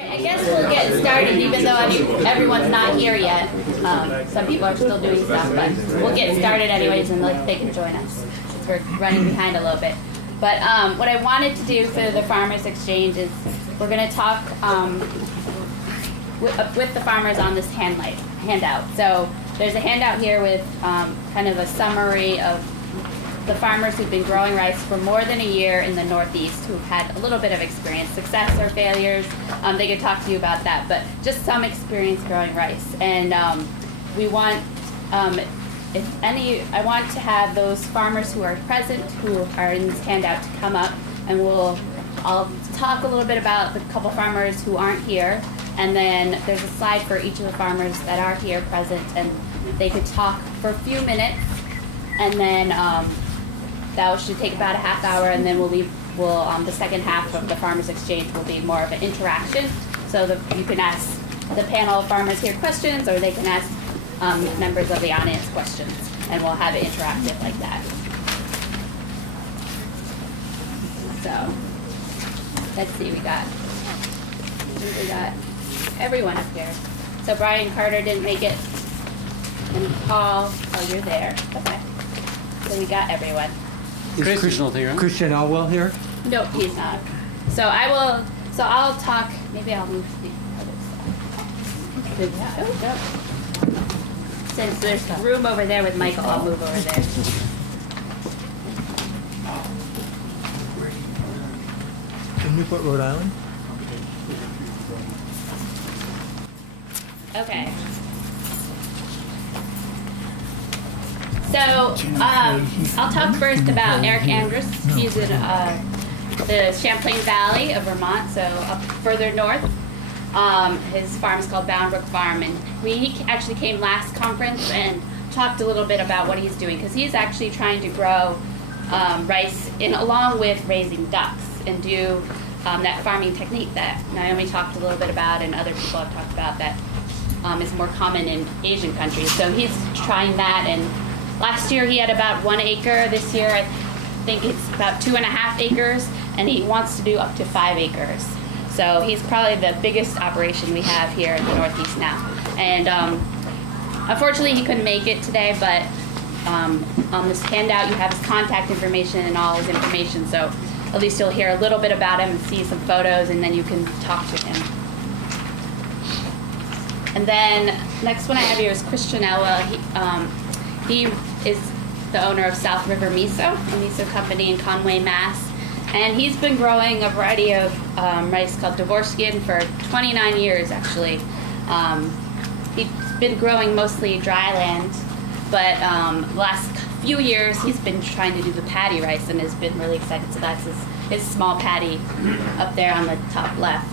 I guess we'll get started even though everyone's not here yet. Some people are still doing stuff, but we'll get started anyways and they can join us since we're running behind a little bit. But what I wanted to do for the Farmers Exchange is we're going to talk with the farmers on this handout. So there's a handout here with kind of a summary of the farmers who've been growing rice for more than a year in the Northeast, who've had a little bit of experience, success or failures. They could talk to you about that, but just some experience growing rice. And we want, I want to have those farmers who are present, who are in this handout, to come up, and I'll talk a little bit about the couple farmers who aren't here, and then there's a slide for each of the farmers that are here present, and they could talk for a few minutes, and then that should take about a half hour, and then the second half of the Farmers Exchange will be more of an interaction, so that you can ask the panel of farmers here questions, or they can ask members of the audience questions, and we'll have it interactive like that. So, let's see, we got everyone up here. So Brian Carter didn't make it, and Paul, oh, you're there. Okay. So we got everyone. Is Christian Elwell here? Nope, he's not. So I'll talk, maybe I'll move to the other side. Oh, no. Since there's room over there with Michael, I'll move over there. Newport, Rhode Island? Okay. So I'll talk first about Eric Andrus. He's in the Champlain Valley of Vermont, so up further north. His farm is called Boundbrook Farm, and he actually came last conference and talked a little bit about what he's doing, because he's actually trying to grow rice along with raising ducks and do that farming technique that Naomi talked a little bit about and other people have talked about that is more common in Asian countries. So he's trying that, and last year he had about 1 acre. This year I think it's about 2.5 acres, and he wants to do up to 5 acres. So he's probably the biggest operation we have here in the Northeast now. And unfortunately he couldn't make it today, but on this handout you have his contact information and all his information, so at least you'll hear a little bit about him and see some photos, and then you can talk to him. And then next one I have here is Christian Elwell. He is the owner of South River Miso, a miso company in Conway, Mass. And he's been growing a variety of rice called Dvorskin for 29 years, actually. He's been growing mostly dry land, but the last few years he's been trying to do the paddy rice and has been really excited. So that's his small paddy up there on the top left.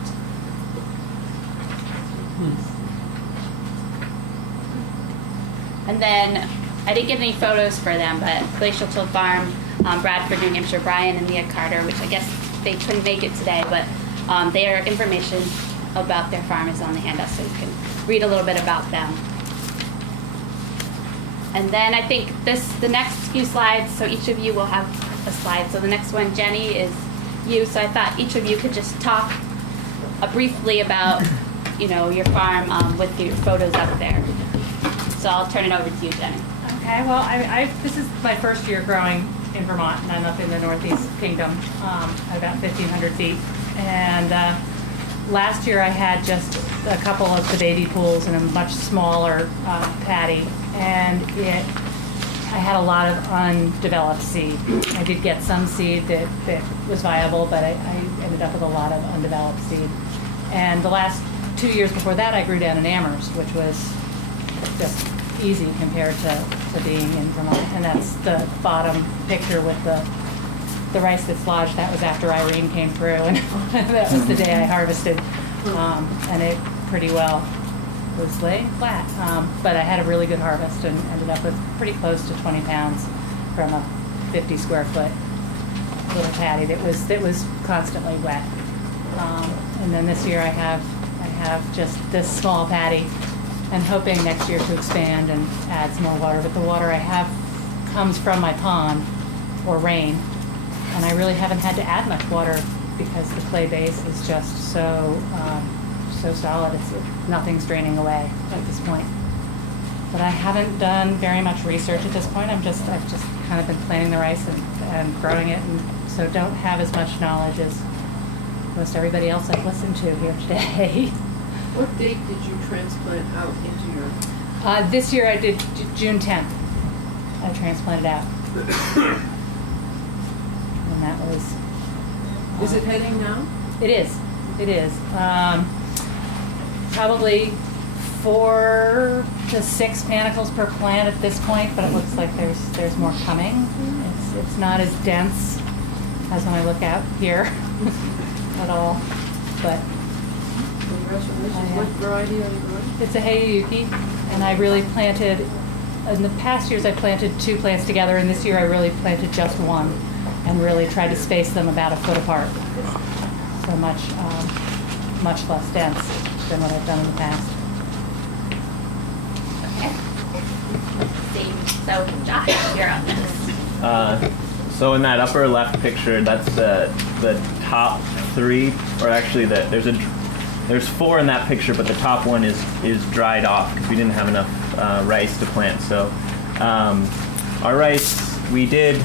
And then I didn't get any photos for them, but Glacial Till Farm, Bradford, New Hampshire, Brian and Leah Carter, which I guess they couldn't make it today, but their information about their farm is on the handout, so you can read a little bit about them. And then I think the next few slides, so each of you will have a slide. So the next one, Jenny, is you. So I thought each of you could just talk briefly about, your farm with your photos up there. So I'll turn it over to you, Jenny. Okay, well, this is my first year growing in Vermont, and I'm up in the Northeast Kingdom, at about 1,500 feet. And last year I had just a couple of the baby pools and a much smaller paddy, and I had a lot of undeveloped seed. I did get some seed that was viable, but I ended up with a lot of undeveloped seed. And the last 2 years before that I grew down in Amherst, which was just easy compared to being in Vermont. And that's the bottom picture with the rice that's lodged. That was after Irene came through, and that was the day I harvested. And it pretty well was laying flat. But I had a really good harvest and ended up with pretty close to 20 pounds from a 50 square foot little paddy that was constantly wet. And then this year I have just this small paddy, and hoping next year to expand and add some more water. But the water I have comes from my pond or rain, and I really haven't had to add much water because the clay base is just so so solid. Nothing's draining away at this point. But I haven't done very much research at this point. I've just kind of been planting the rice and growing it, and so don't have as much knowledge as most everybody else I've listened to here today. What date did you transplant out into your? This year I did June 10th. I transplanted out. And that was... Is it heading now? It is. It is. Probably 4 to 6 panicles per plant at this point, but it looks like there's more coming. It's not as dense as when I look out here at all, but Congratulations. What variety are you growing? it's a Hayayuki, and I really planted, in the past years I planted 2 plants together, and this year I really planted just 1 and really tried to space them about 1 foot apart. So much less dense than what I've done in the past. Okay. So, Josh, you're on this. So in that upper left picture, that's the top 3, or actually there's 4 in that picture, but the top one is dried off because we didn't have enough rice to plant. So our rice, we did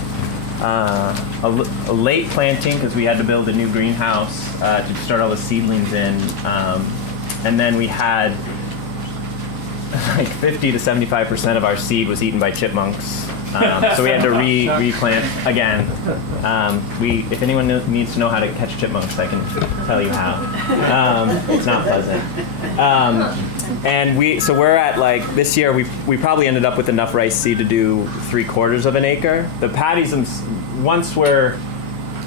a late planting because we had to build a new greenhouse to start all the seedlings in, and then we had like 50 to 75% of our seed was eaten by chipmunks. So we had to replant again. If anyone needs to know how to catch chipmunks, I can tell you how. It's not pleasant. And we're at, like, this year we probably ended up with enough rice seed to do 3/4 of an acre. The paddies, once we're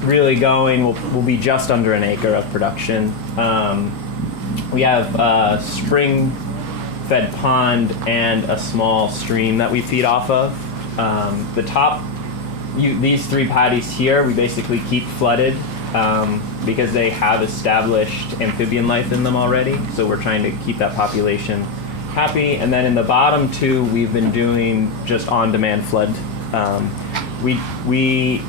really going, will be just under an acre of production. We have a spring-fed pond and a small stream that we feed off of. The top, these 3 paddies here, we basically keep flooded because they have established amphibian life in them already. So we're trying to keep that population happy. And then in the bottom 2, we've been doing just on-demand flood. We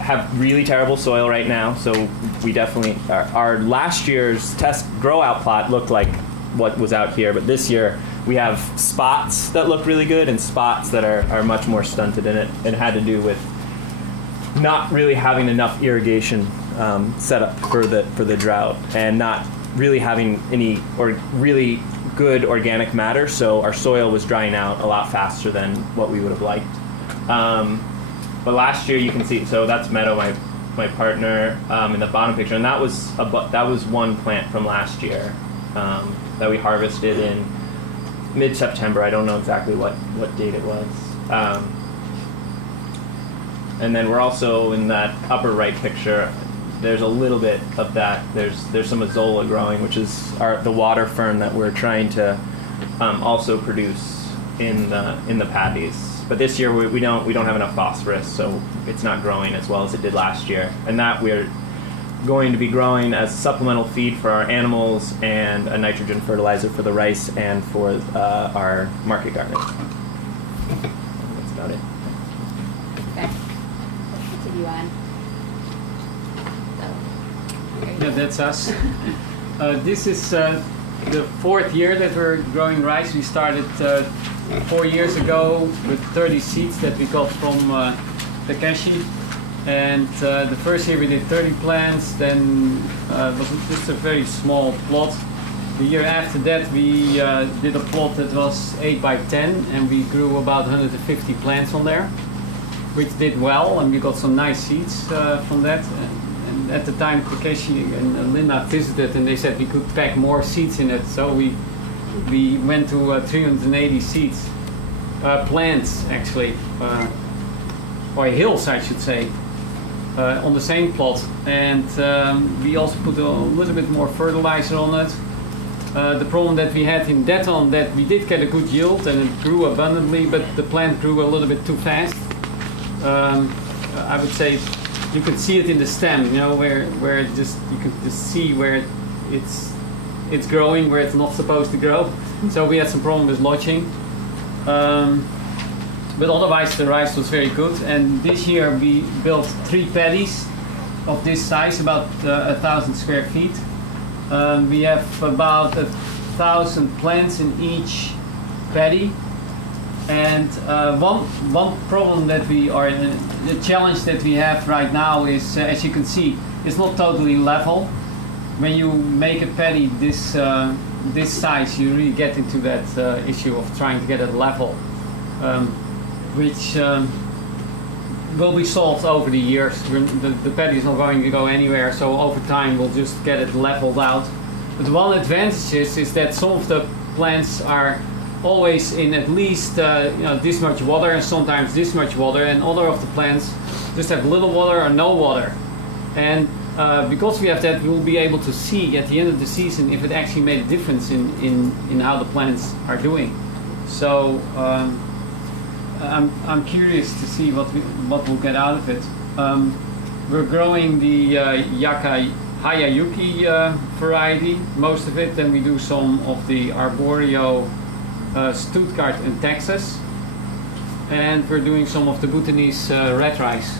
have really terrible soil right now, so we definitely our last year's test grow-out plot looked like what was out here, but this year we have spots that look really good and spots that are much more stunted in it. It had to do with not really having enough irrigation set up for the drought and not really having any really good organic matter, so our soil was drying out a lot faster than what we would have liked. But last year you can see, so that's Meadow, my partner, in the bottom picture, and that was 1 plant from last year that we harvested in mid-September. I don't know exactly what date it was. And then we're also in that upper right picture, there's a little bit of that. There's some azolla growing, which is the water fern that we're trying to also produce in the paddies. But this year we don't have enough phosphorus, so it's not growing as well as it did last year. And that we're going to be growing as supplemental feed for our animals and a nitrogen fertilizer for the rice and for our market garden. That's about it. Okay. Let's continue on. Yeah, that's us. This is the 4th year that we're growing rice. We started 4 years ago with 30 seeds that we got from Takeshi. And the first year we did 30 plants, then it was just a very small plot. The year after that we did a plot that was 8 by 10 and we grew about 150 plants on there, which did well, and we got some nice seeds from that. And at the time Takeshi and Linda visited and they said we could pack more seeds in it, so we went to 380 seeds, plants actually, or hills I should say. On the same plot, and we also put a little bit more fertilizer on it. The problem that we had in that one, that we did get a good yield and it grew abundantly, but the plant grew a little bit too fast. I would say you could see it in the stem, you know, where you could just see where it's growing where it's not supposed to grow. So we had some problem with lodging. But otherwise the rice was very good, and this year we built 3 paddies of this size, about 1,000 square feet, We have about 1,000 plants in each paddy. And one problem that the challenge that we have right now is, as you can see, it's not totally level. When you make a paddy this size, you really get into that issue of trying to get it level, which will be solved over the years. The paddy is not going to go anywhere, so over time we'll just get it leveled out. But one advantage is that some of the plants are always in at least this much water and sometimes this much water, and other of the plants just have little water or no water. And because we have that, we will be able to see at the end of the season if it actually made a difference in how the plants are doing. So I'm curious to see what we'll get out of it. We're growing the Hayayuki variety, most of it. Then we do some of the Arborio Stuttgart and Texas, and we're doing some of the Bhutanese red rice.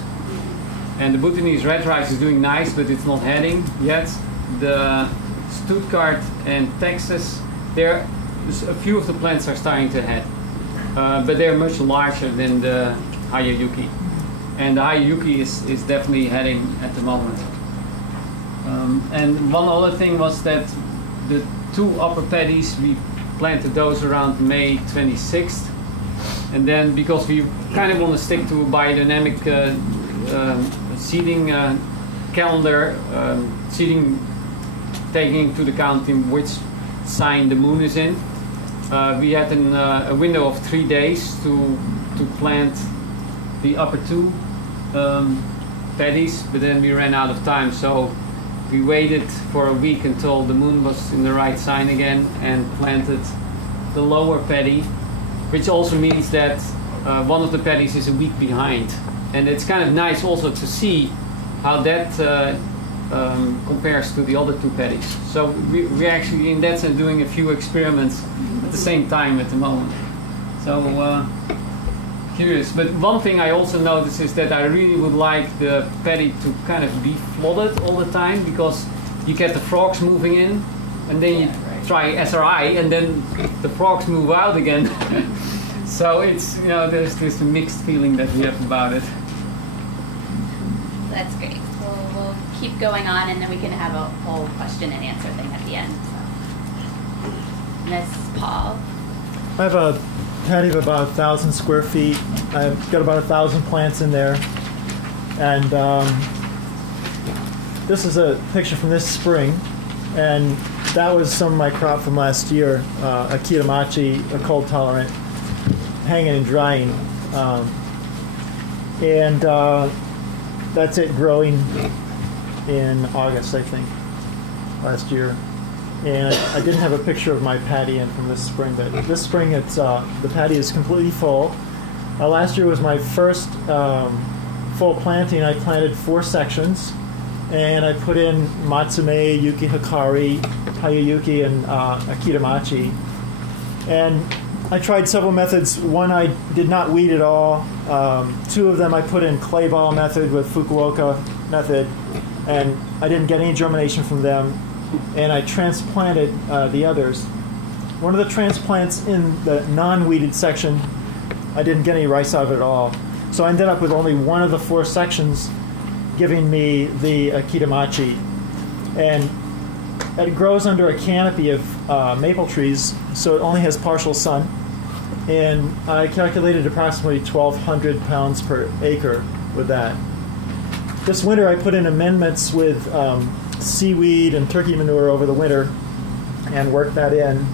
And the Bhutanese red rice is doing nice, but it's not heading yet. The Stuttgart and Texas, a few of the plants are starting to head, but they're much larger than the Hayayuki. And the Hayayuki is definitely heading at the moment. And one other thing was that the two upper paddies, we planted those around May 26th. And then because we kind of want to stick to a biodynamic seeding calendar, seeding taking into account in which sign the moon is in, we had a window of 3 days to plant the upper two paddies, but then we ran out of time, so we waited for a week until the moon was in the right sign again and planted the lower paddy, which also means that one of the paddies is a week behind. And it's kind of nice also to see how that compares to the other two paddies. So we're actually in that sense doing a few experiments at the same time at the moment. So curious. But one thing I also noticed is that I really would like the paddy to kind of be flooded all the time, because you get the frogs moving in, and then you try SRI, and then the frogs move out again. So it's, there's this mixed feeling that we have about it. That's great. We'll keep going on, and then we can have a whole question and answer thing at the end. So. Miss Paul. I have a paddy of about 1,000 square feet. I've got about 1,000 plants in there. And this is a picture from this spring. And that was some of my crop from last year, a kitamachi, a cold tolerant, hanging and drying. And that's it growing in August, I think, last year. And I didn't have a picture of my paddy in from this spring, but this spring it's the paddy is completely full. Last year was my first full planting. I planted 4 sections, and I put in Matsume, Yuki Hikari, Hayayuki, and Akitamachi. And I tried several methods. One, I did not weed at all. 2 of them I put in clay ball method with Fukuoka method, and I didn't get any germination from them. And I transplanted the others. One of the transplants in the non-weeded section, I didn't get any rice out of it at all. So I ended up with only one of the 4 sections giving me the kitamachi. And it grows under a canopy of maple trees, so it only has partial sun. And I calculated approximately 1,200 pounds per acre with that. This winter I put in amendments with seaweed and turkey manure over the winter and worked that in.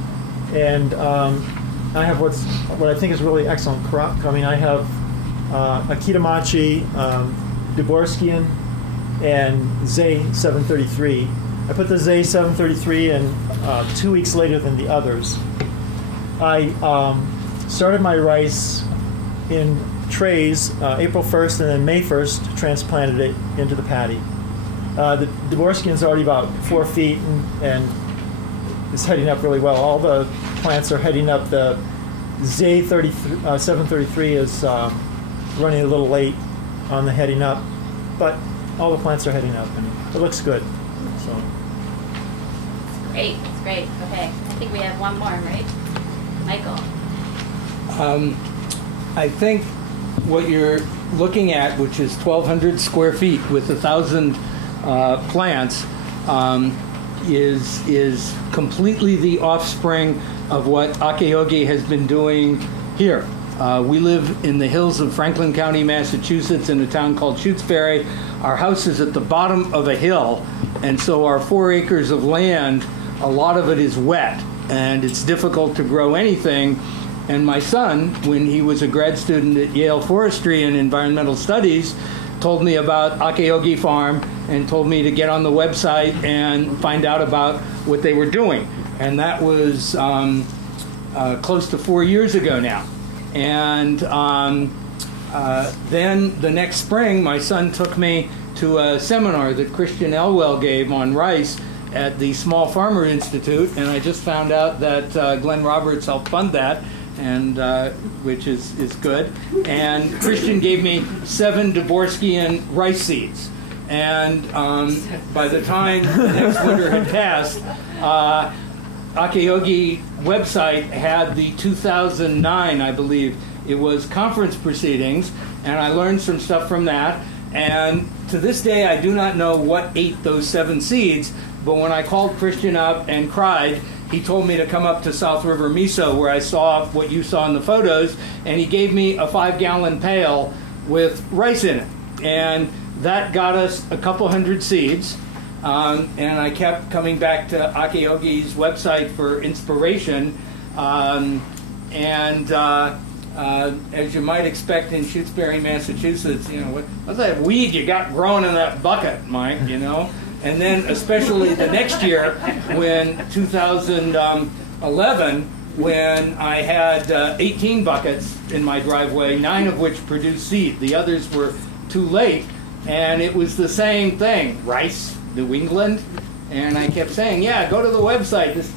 And I have what I think is really excellent crop coming. I have Akitamachi, Duborskian, and Zay 733. I put the Zay 733 in 2 weeks later than the others. I started my rice in trays April 1st, and then May 1st transplanted it into the paddy. The Duborskian is already about 4 feet and is heading up really well. All the plants are heading up. The Zay 733 is running a little late on the heading up, but all the plants are heading up, and it looks good. So Great, that's great. Okay, I think we have one more, right? Michael. I think what you're looking at, which is 1,200 square feet with 1,000 plants, is completely the offspring of what Akaogi has been doing here. We live in the hills of Franklin County, Massachusetts, in a town called Shutesbury. Our house is at the bottom of a hill, and so our 4 acres of land, a lot of it is wet, and it's difficult to grow anything. And my son, when he was a grad student at Yale Forestry and Environmental Studies, told me about Akaogi Farm and told me to get on the website and find out about what they were doing. And that was close to 4 years ago now. And then the next spring, my son took me to a seminar that Christian Elwell gave on rice at the Small Farmer Institute, and I just found out that Glenn Roberts helped fund that, and which is good. And Christian gave me 7 Dvorskian rice seeds. And by the time the next winter had passed, Akaogi website had the 2009, I believe, it was conference proceedings, and I learned some stuff from that. And to this day, I do not know what ate those 7 seeds, but when I called Christian up and cried, he told me to come up to South River Miso, where I saw what you saw in the photos, and he gave me a 5-gallon pail with rice in it. And that got us a couple hundred seeds. And I kept coming back to Akaogi's website for inspiration. As you might expect in Shutesbury, Massachusetts, you know, what's that weed you got growing in that bucket, Mike, you know? And then especially the next year, when 2011, when I had 18 buckets in my driveway, 9 of which produced seed. The others were too late, and it was the same thing. Rice, New England, and I kept saying, yeah, go to the website. This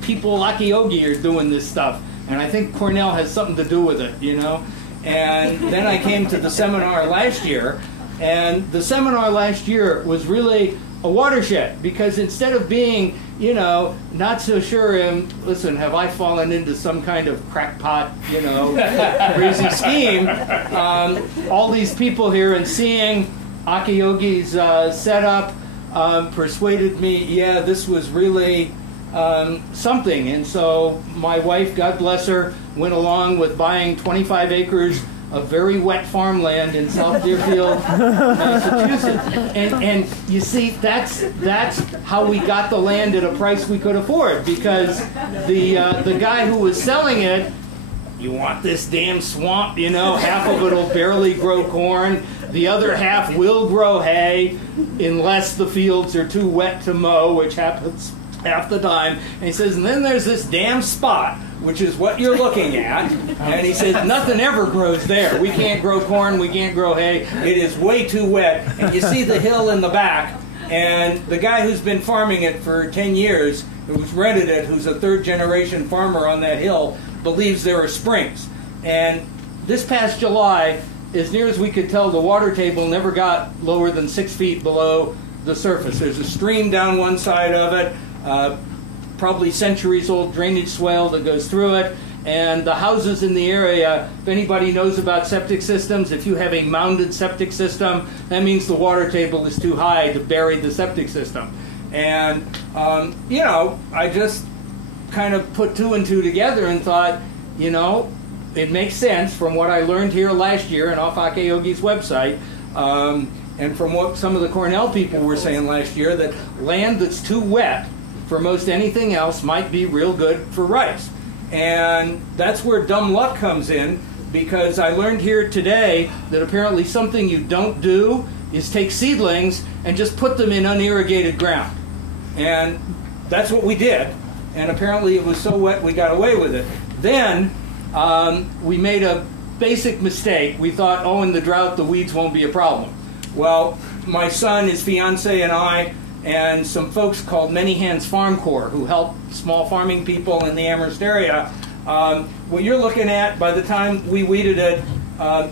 people, Akaogi, are doing this stuff. And I think Cornell has something to do with it, you know? And then I came to the seminar last year, and the seminar last year was really a watershed, because instead of being, you know, not so sure, listen, have I fallen into some kind of crackpot, you know, crazy scheme, all these people here and seeing Akaogi's setup persuaded me, yeah, this was really something. And so my wife, God bless her, went along with buying 25 acres of very wet farmland in South Deerfield, Massachusetts. And you see, that's how we got the land at a price we could afford, because the guy who was selling it, you want this damn swamp, you know, half of it will barely grow corn, the other half will grow hay unless the fields are too wet to mow, which happens half the time. And he says, and then there's this damn spot, which is what you're looking at. And he says, nothing ever grows there. We can't grow corn, we can't grow hay. It is way too wet. And you see the hill in the back. And the guy who's been farming it for 10 years, who's rented it, who's a 3rd-generation farmer on that hill, believes there are springs. And this past July, as near as we could tell, the water table never got lower than 6 feet below the surface. There's a stream down one side of it, probably centuries-old drainage swale that goes through it, and the houses in the area, if anybody knows about septic systems, if you have a mounded septic system, that means the water table is too high to bury the septic system. And, you know, I just kind of put 2 and 2 together and thought, you know, it makes sense from what I learned here last year and off Akaogi's website, and from what some of the Cornell people were saying last year, that land that's too wet for most anything else might be real good for rice. And that's where dumb luck comes in, because I learned here today that apparently something you don't do is take seedlings and just put them in unirrigated ground. And that's what we did. And apparently it was so wet we got away with it. Then we made a basic mistake. We thought, oh, in the drought the weeds won't be a problem. Well, my son, his fiance, and I, and some folks called Many Hands Farm Corps, who help small farming people in the Amherst area. What you're looking at, by the time we weeded it,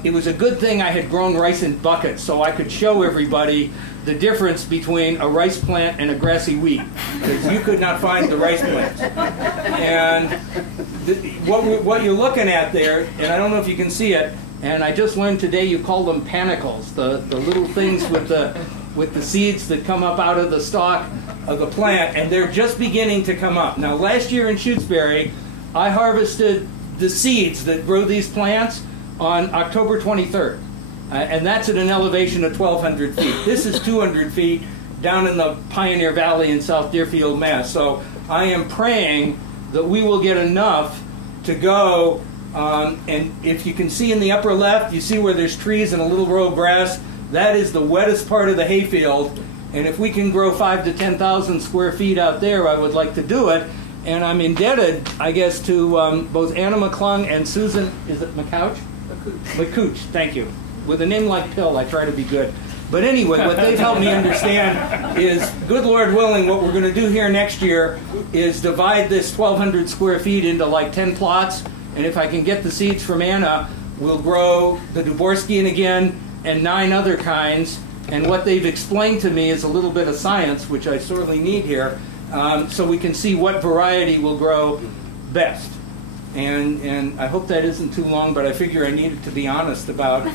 it was a good thing I had grown rice in buckets, so I could show everybody the difference between a rice plant and a grassy weed, because you could not find the rice plants. And what you're looking at there, and I don't know if you can see it, and I just learned today you call them panicles, the little things with the seeds that come up out of the stalk of the plant, and they're just beginning to come up. Now, last year in Shutesbury, I harvested the seeds that grow these plants on October 23rd. And that's at an elevation of 1,200 feet. This is 200 feet down in the Pioneer Valley in South Deerfield, Mass. So I am praying that we will get enough to go. And if you can see in the upper left, you see where there's trees and a little row of grass. That is the wettest part of the hayfield. And if we can grow 5,000 to 10,000 square feet out there, I would like to do it. And I'm indebted, I guess, to both Anna McClung and Susan, is it McCouch? McCouch, thank you. With a name like Pill, I try to be good. But anyway, what they've helped me understand is, good Lord willing, what we're going to do here next year is divide this 1,200 square feet into like 10 plots. And if I can get the seeds from Anna, we'll grow the Duborskian again and 9 other kinds. And what they've explained to me is a little bit of science, which I sorely need here, so we can see what variety will grow best. And I hope that isn't too long, but I figure I needed to be honest about,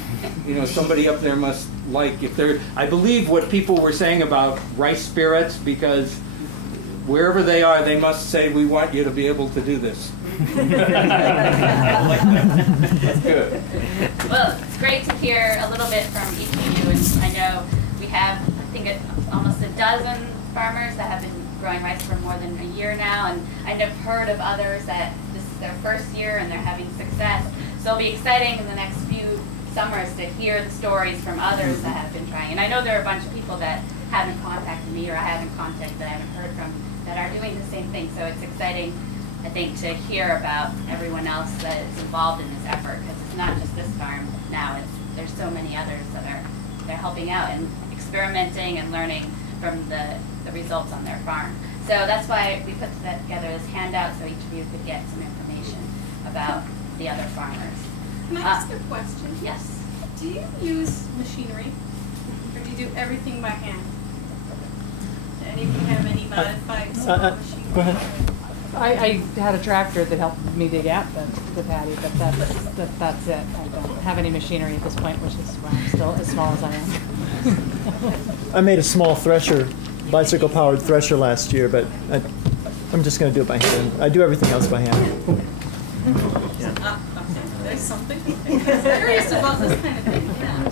somebody up there must like, if they're, I believe what people were saying about rice spirits, because wherever they are, they must say, we want you to be able to do this. That's good. Well, it's great to hear a little bit from each of you, and I know we have, I think, almost a dozen farmers that have been growing rice for more than a year now, and I've heard of others that this is their first year and they're having success. So it'll be exciting in the next few summers to hear the stories from others that have been trying. And I know there are a bunch of people that haven't contacted me, or I haven't contacted that I haven't heard from, that are doing the same thing. So it's exciting, I think, to hear about everyone else that is involved in this effort, because it's not just this farm now. There's so many others that they're helping out and experimenting and learning from the results on their farm. So that's why we put together this handout so each of you could get some information about the other farmers. Can I ask a question? Yes. Do you use machinery, or do you do everything by hand? Do any of you have any modified small machinery? Go ahead. I had a tractor that helped me dig out the patty, but that's it. I don't have any machinery at this point, which is why I'm still as small as I am. I made a small thresher, bicycle-powered thresher last year, but I'm just going to do it by hand. I do everything else by hand. There's something. I'm curious about this kind of thing. Yeah.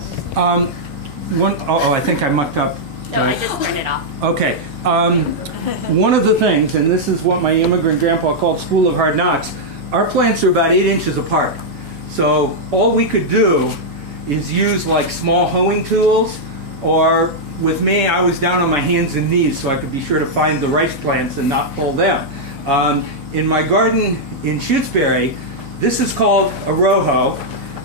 I think I mucked up. No, I just turned it off. Okay. One of the things, and this is what my immigrant grandpa called School of Hard Knocks, our plants are about 8 inches apart. So all we could do is use like small hoeing tools, or with me, I was down on my hands and knees so I could be sure to find the rice plants and not pull them. In my garden in Shutesbury, this is called a row hoe.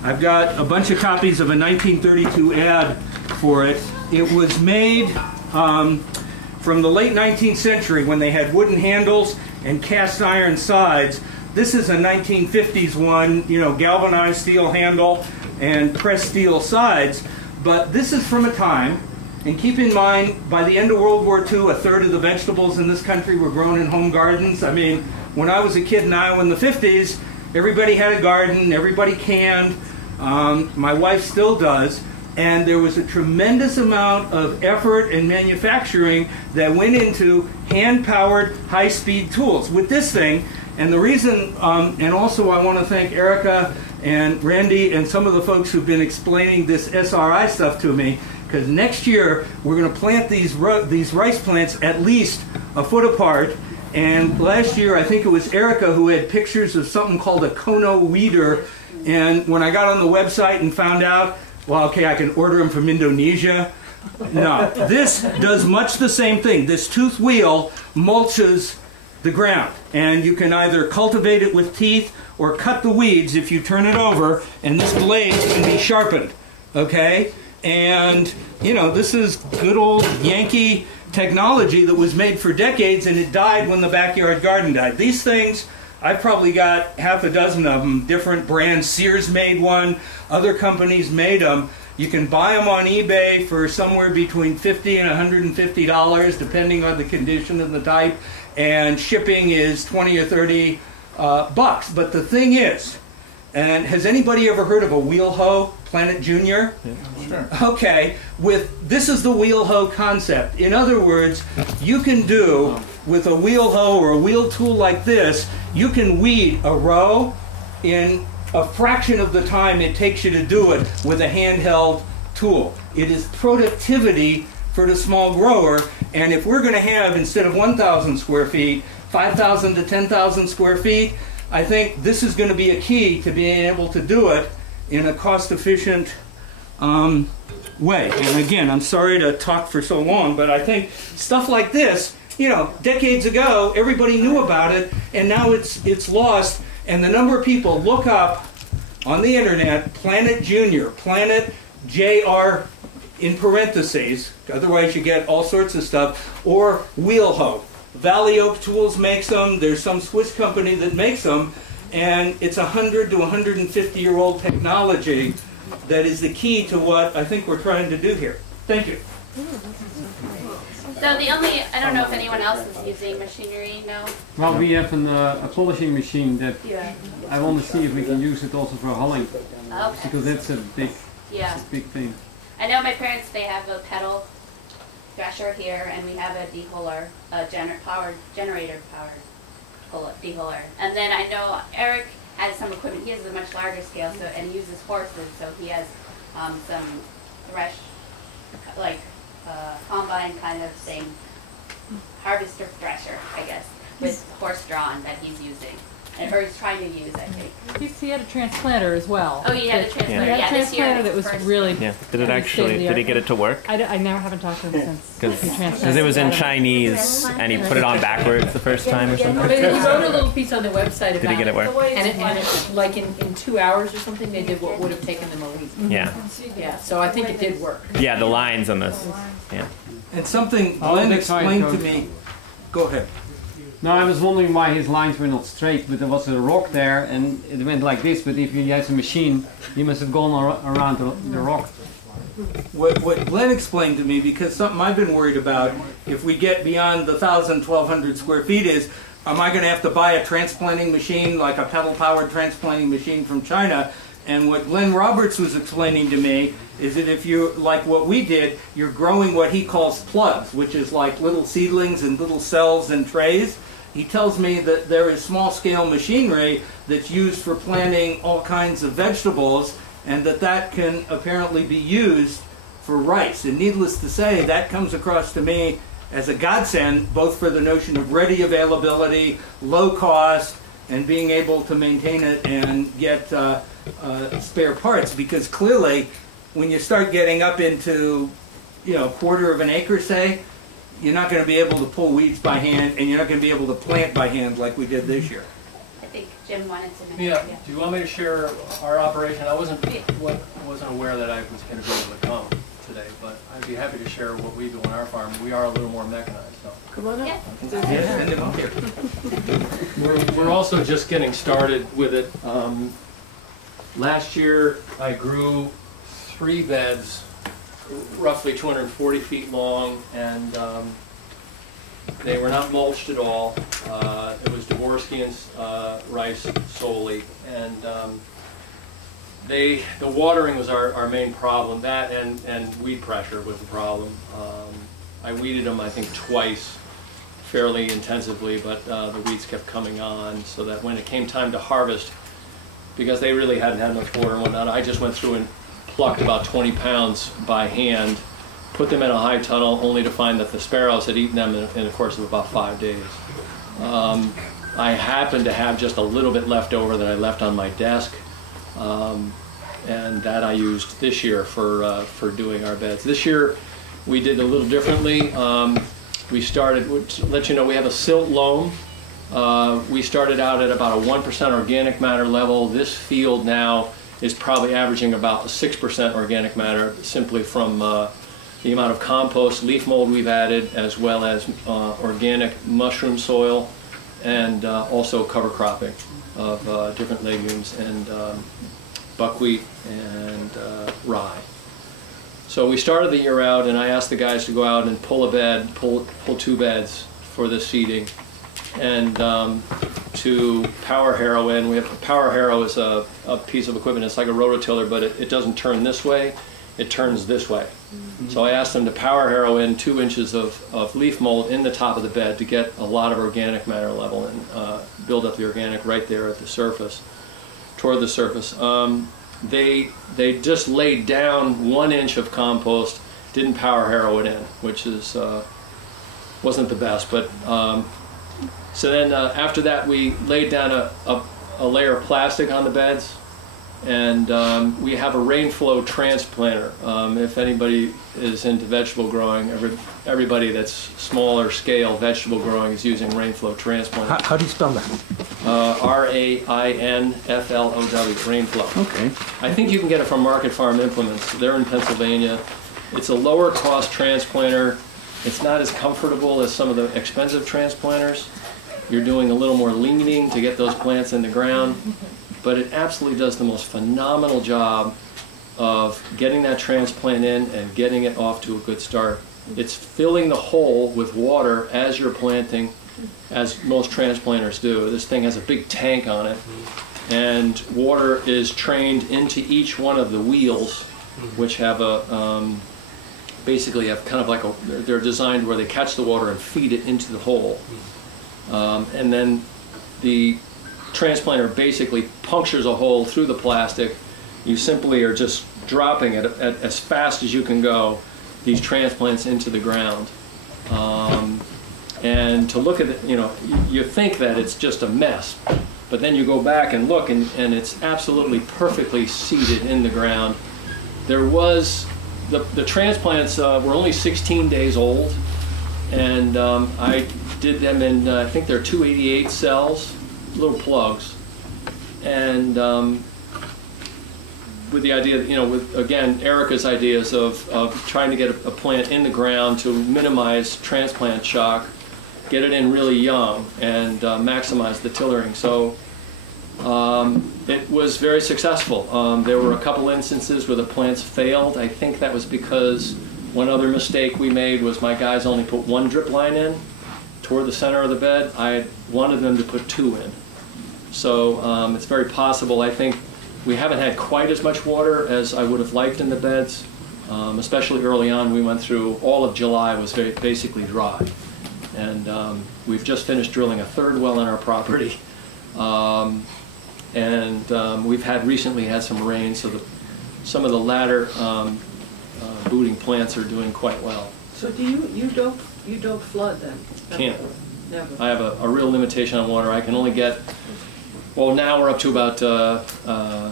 I've got a bunch of copies of a 1932 ad for it. It was made from the late 19th century when they had wooden handles and cast iron sides. This is a 1950s one, galvanized steel handle and pressed steel sides. But this is from a time, and keep in mind, by the end of World War II, a third of the vegetables in this country were grown in home gardens. I mean, when I was a kid in Iowa in the 50s, everybody had a garden, everybody canned. My wife still does. And there was a tremendous amount of effort and manufacturing that went into hand-powered, high-speed tools. With this thing, and the reason, and also I want to thank Erica and Randy and some of the folks who've been explaining this SRI stuff to me, because next year we're going to plant these rice plants at least a foot apart. And last year I think it was Erica who had pictures of something called a Kono weeder. And when I got on the website and found out, well, okay, I can order them from Indonesia. No, this does much the same thing. This tooth wheel mulches the ground, and you can either cultivate it with teeth or cut the weeds if you turn it over, and this blade can be sharpened, okay? And, this is good old Yankee technology that was made for decades, and it died when the backyard garden died. These things, I've probably got half a dozen of them, different brands. Sears made one, other companies made them. You can buy them on eBay for somewhere between $50 and $150, depending on the condition and the type, and shipping is 20 or 30 bucks. But the thing is, and has anybody ever heard of a wheel hoe, Planet Junior? Yeah, sure. Okay, this is the wheel hoe concept. In other words, you can do, with a wheel hoe or a wheel tool like this, you can weed a row in a fraction of the time it takes you to do it with a handheld tool. It is productivity for the small grower, and if we're going to have, instead of 1,000 square feet, 5,000 to 10,000 square feet, I think this is going to be a key to being able to do it in a cost-efficient way. And again, I'm sorry to talk for so long, but I think stuff like this, you know, decades ago, everybody knew about it, and now it's lost. And the number of people look up on the internet, Planet Junior, Planet JR in parentheses, otherwise you get all sorts of stuff, or wheel hoe. Valley Oak Tools makes them, there's some Swiss company that makes them, and it's 100 to 150-year-old technology that is the key to what I think we're trying to do here. Thank you. So I don't know if anyone else is using machinery now. Well, we have a polishing machine that Yeah. I want to see if we can use it also for hulling, Okay. because that's a big thing. I know my parents, they have a pedal thresher here, and we have a dehuller, a generator powered dehuller. And then I know Eric has some equipment. He has a much larger scale, and he uses horses, so he has some combine kind of thing, harvester thresher, I guess, with horse drawn that he's using, or he's trying to use, I think. He had a transplanter as well. Oh, he had a transplanter. He had a This year transplanter that was first. really. Yeah. Did he get it to work? I never haven't talked to him since. Because it was in Chinese and he put it on backwards the first time or something. But he wrote a little piece on the website about Did he get it work? And it like in 2 hours or something, they did what would have taken them a week. Yeah. Yeah, so I think it did work. Yeah, the lines on this. Yeah. And something Glenn explained to me. Go ahead. No, I was wondering why his lines were not straight, but there was a rock there and it went like this, but if he has a machine, he must have gone around the rock. What Glenn explained to me, because something I've been worried about, if we get beyond the 1,000, 1,200 square feet is, am I going to have to buy a transplanting machine, like a pedal-powered transplanting machine from China? And what Glenn Roberts was explaining to me is that if you, like what we did, you're growing what he calls plugs, which is like little seedlings and little cells and trays. He tells me that there is small-scale machinery that's used for planting all kinds of vegetables, and that can apparently be used for rice. And needless to say, that comes across to me as a godsend, both for the notion of ready availability, low cost, and being able to maintain it and get spare parts. Because clearly, when you start getting up into, you know, 1/4 of an acre, say, you're not going to be able to pull weeds by hand, and you're not going to be able to plant by hand like we did this year. I think Jim wanted to mention. Yeah. Do you want me to share our operation? I wasn't aware that I was going to be able to come today, but I'd be happy to share what we do on our farm. We are a little more mechanized, so. Come on up. Yeah. Send him up here. We're also just getting started with it. Last year, I grew 3 beds, roughly 240 feet long, and they were not mulched at all. It was Dvorsky rice solely, and the watering was our main problem. That and weed pressure was the problem. I weeded them, I think, twice, fairly intensively, but the weeds kept coming on, so that when it came time to harvest, because they really hadn't had enough water and whatnot, I just went through and plucked about 20 pounds by hand, put them in a high tunnel, only to find that the sparrows had eaten them in the course of about 5 days. I happened to have just a little bit left over that I left on my desk, and that I used this year for doing our beds. This year we did a little differently. We started, to let you know, we have a silt loam. We started out at about a 1% organic matter level. This field now is probably averaging about 6% organic matter, simply from the amount of compost, leaf mold we've added, as well as organic mushroom soil, and also cover cropping of different legumes and buckwheat and rye. So we started the year out, and I asked the guys to go out and pull a bed, pull 2 beds for this seeding, and to power harrow in. We have power harrow is a piece of equipment. It's like a rototiller, but it doesn't turn this way. It turns this way. So I asked them to power harrow in 2 inches of leaf mold in the top of the bed to get a lot of organic matter level and build up the organic right there at the surface, toward the surface. They just laid down 1 inch of compost, didn't power harrow it in, which is wasn't the best. But so then after that, we laid down a layer of plastic on the beds, and we have a rainflow transplanter. If anybody is into vegetable growing, everybody that's smaller scale vegetable growing is using rainflow transplanter. How do you spell that? R-A-I-N-F-L-O-W, rainflow. Okay. I think you can get it from Market Farm Implements. They're in Pennsylvania. It's a lower cost transplanter. It's not as comfortable as some of the expensive transplanters. You're doing a little more leaning to get those plants in the ground, but it absolutely does the most phenomenal job of getting that transplant in and getting it off to a good start. It's filling the hole with water as you're planting, as most transplanters do. This thing has a big tank on it, and water is trained into each one of the wheels, which have a basically have kind of like they're designed where they catch the water and feed it into the hole, and then the transplanter basically punctures a hole through the plastic. You simply are just dropping it at as fast as you can go, these transplants into the ground. And to look at it, you think that it's just a mess, but then you go back and look, and it's absolutely perfectly seeded in the ground. There was, the transplants were only 16 days old, and I did them in, I think they're 288 cells, little plugs, and with the idea, with, again, Erica's ideas of trying to get a plant in the ground to minimize transplant shock, get it in really young, and maximize the tillering. So it was very successful. There were a couple instances where the plants failed. I think that was because one other mistake we made was my guys only put 1 drip line in toward the center of the bed. I wanted them to put 2 in. So it's very possible. I think we haven't had quite as much water as I would have liked in the beds, especially early on. We went through, all of July was basically dry. And we've just finished drilling a 3rd well on our property. We've recently had some rain, so some of the latter booting plants are doing quite well. So do you don't flood them? Can't. Never. I have a real limitation on water. I can only get, well, now we're up to about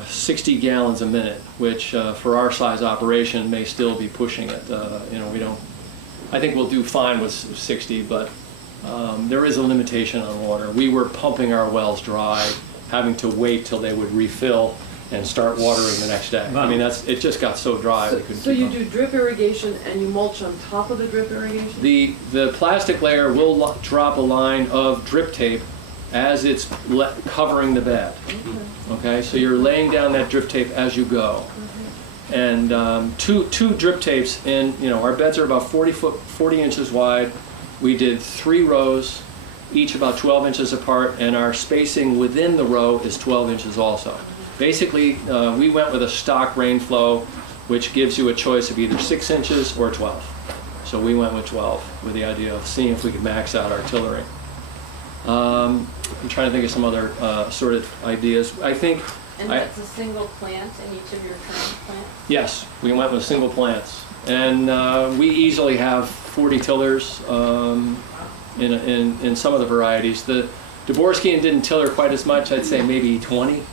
60 gallons a minute, which for our size operation may still be pushing it. We don't. I think we'll do fine with 60, but there is a limitation on water. We were pumping our wells dry, having to wait till they would refill and start watering the next day. I mean, it just got so dry. So you do drip irrigation and you mulch on top of the drip irrigation? The plastic layer will drop a line of drip tape as it's covering the bed. Okay, so you're laying down that drip tape as you go. And two drip tapes in, our beds are about 40 inches wide. We did 3 rows, each about 12 inches apart, and our spacing within the row is 12 inches also. Basically, we went with a stock rain flow, which gives you a choice of either 6 inches or 12. So we went with 12 with the idea of seeing if we could max out our tillering. I'm trying to think of some other sort of ideas. I think. And that's a single plant in each of your transplants? Yes, we went with single plants. And we easily have 40 tillers in some of the varieties. The Dvorskian didn't tiller quite as much, I'd say maybe 20.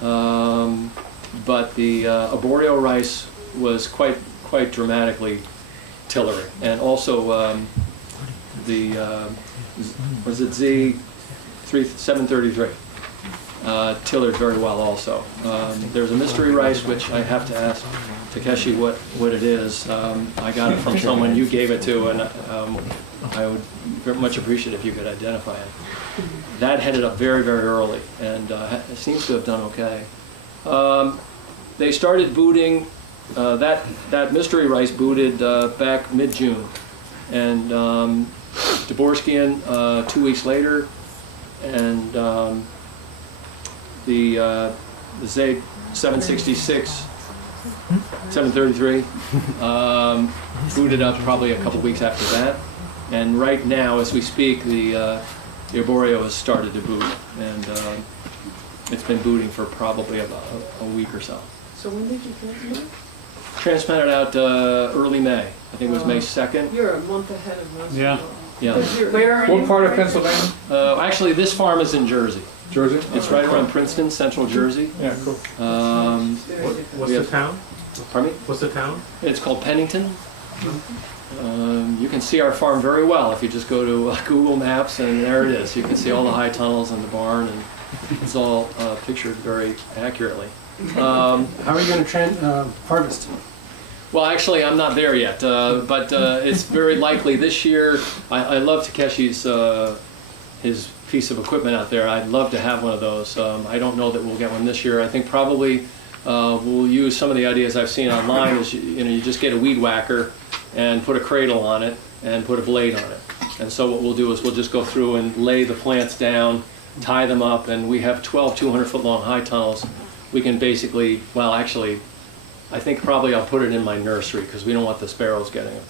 But the arboreal rice was quite dramatically tillering. And also was it Z733? Tillered very well also. There's a mystery rice, which I have to ask Takeshi what it is. I got it from someone you gave it to, and I would very much appreciate if you could identify it. That headed up very, very early, and it seems to have done okay. They started booting that mystery rice booted back mid-June, and Dvorskian 2 weeks later, and the Zaid 766, 733 booted up probably a couple weeks after that, and right now as we speak the Arborio has started to boot, and it's been booting for probably about a week or so. So when did you transplant? Transplanted out early May. I think it was May 2nd. You're a month ahead of most. Yeah. Yeah. Where are you? What part of Pennsylvania? Actually, this farm is in Jersey. Jersey? It's right around Princeton, central Jersey. Yeah, cool. What's the town? Pardon me? What's the town? It's called Pennington. You can see our farm very well if you just go to Google Maps, and there it is. You can see all the high tunnels and the barn, and it's all pictured very accurately. How are you going to harvest? Well, actually, I'm not there yet, but it's very likely this year. I love Takeshi's his piece of equipment out there. I'd love to have one of those. I don't know that we'll get one this year. I think probably we'll use some of the ideas I've seen online. Is you just get a weed whacker and put a cradle on it and put a blade on it. And so what we'll do is we'll just go through and lay the plants down, tie them up, and we have 12 200-foot long high tunnels. We can basically, well, actually, I think probably I'll put it in my nursery because we don't want the sparrows getting it.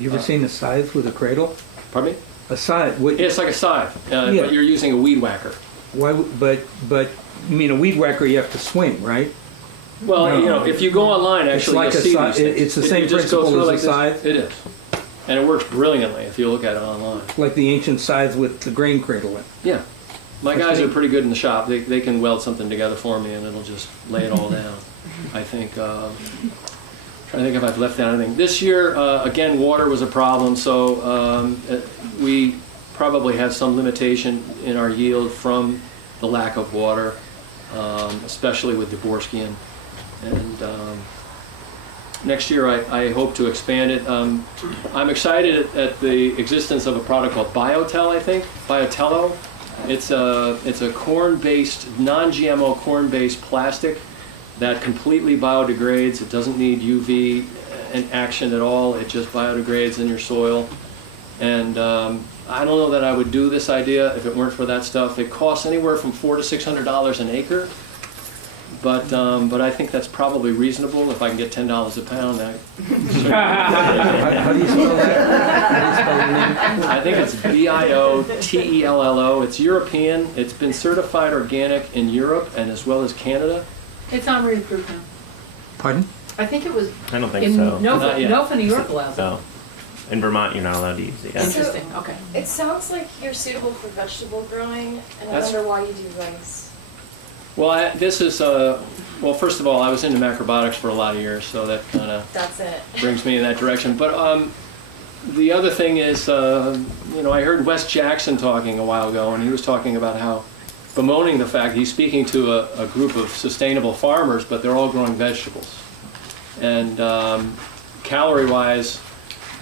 You ever seen a scythe with a cradle? Pardon me? A scythe? Yeah, it's like a scythe, but you're using a weed whacker. Why? But you mean a weed whacker? You have to swing, right? Well, No. if you go online, actually, like you'll see scythe. these things. It's the same principle as a scythe. It is, and it works brilliantly if you look at it online. Like the ancient scythe with the grain cradle in. Yeah, my guys are pretty good in the shop. They can weld something together for me, and it'll just lay it all down. I think. Trying to think if I've left out anything. This year, again, water was a problem, so we probably have some limitation in our yield from the lack of water, especially with Dvorskian. And next year, I hope to expand it. I'm excited at the existence of a product called Biotel, I think, Biotello. It's a corn-based, non-GMO corn-based plastic that completely biodegrades. It doesn't need UV action at all. It just biodegrades in your soil. And I don't know that I would do this idea if it weren't for that stuff. It costs anywhere from $400 to $600 an acre. But I think that's probably reasonable if I can get $10 a pound. How do you spell that? How do you spell your name? I think it's Biotelllo. It's European. It's been certified organic in Europe and as well as Canada. It's not really approved now. Pardon? I think it was. I don't think in so. Not yet. No, for New York allows it. So, in Vermont, you're not allowed to use it. Yeah. Interesting. Okay. It sounds like you're suitable for vegetable growing, and I wonder why you do rice. Well, this is, well, first of all, I was into macrobiotics for a lot of years, so that kind of That's it. brings me in that direction. But the other thing is, I heard Wes Jackson talking a while ago, and he was talking about how, bemoaning the fact he's speaking to a group of sustainable farmers, but they're all growing vegetables. And calorie-wise,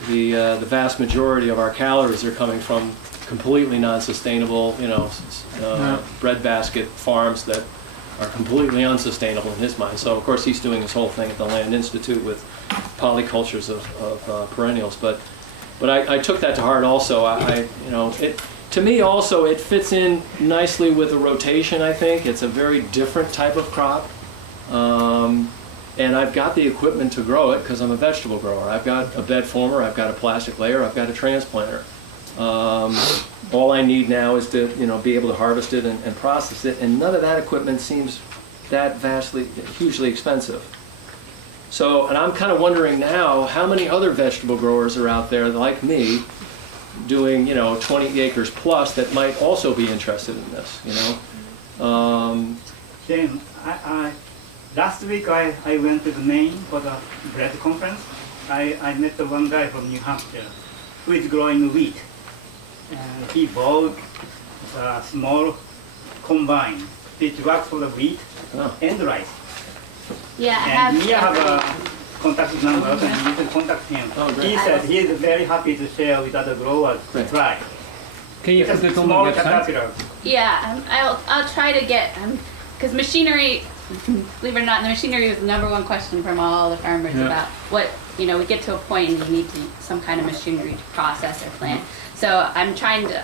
the vast majority of our calories are coming from completely non-sustainable, breadbasket farms that are completely unsustainable in his mind. So of course he's doing his whole thing at the Land Institute with polycultures of perennials. But I took that to heart also. To me also it fits in nicely with the rotation. I think it's a very different type of crop. And I've got the equipment to grow it because I'm a vegetable grower. I've got a bed former, I've got a plastic layer, I've got a transplanter. All I need now is to be able to harvest it and process it, and none of that equipment seems that hugely expensive. So, and I'm kind of wondering now how many other vegetable growers are out there like me doing 20 acres plus that might also be interested in this. Then last week I went to the Maine for the bread conference. I met one guy from New Hampshire who is growing wheat. And he bought a small combine which works for the wheat and rice. Yeah, and we have a contact number, and you can contact him. He said he is very happy to share with other growers to try. Can you put it on the small website? caterpillar. Yeah, I'll try to get because machinery believe it or not, the machinery was the #1 question from all the farmers about what, we get to a point and you need some kind of machinery to process or plant. So I'm trying to,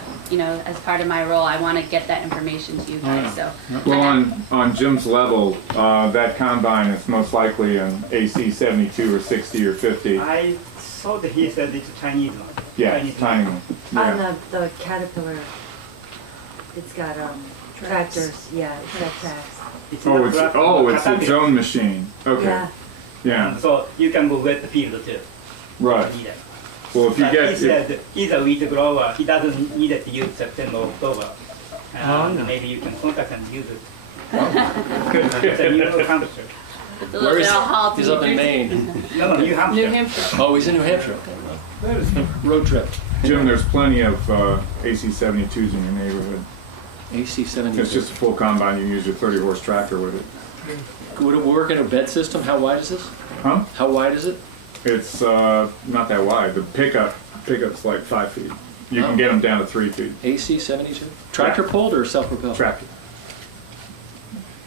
as part of my role, I want to get that information to you guys. So well, on Jim's level, that combine is most likely an AC 72 or 60 or 50. I thought he said it's a Chinese one. Yeah, tiny one. On the Caterpillar, it's got tractors. Yeah, it's got tracks. It's a drone machine. Okay. Yeah. So you can go wet the field too. Right. Well, if you get... He said he's a wheat grower. He doesn't need it to use September, October. Maybe you can contact and use it. It's a New Hampshire. Where is he? He's up in Maine. No, New Hampshire. New Hampshire. Oh, he's in New Hampshire. Okay. Road trip. Jim, there's plenty of AC 72s in your neighborhood. AC 72. It's just a full combine. You can use your 30-horse tractor with it. Would it work in a bed system? How wide is this? Huh? How wide is it? It's not that wide. The pickup's like 5 feet. You can get them down to 3 feet. AC 72? Tractor pulled or self-propelled? Tractor.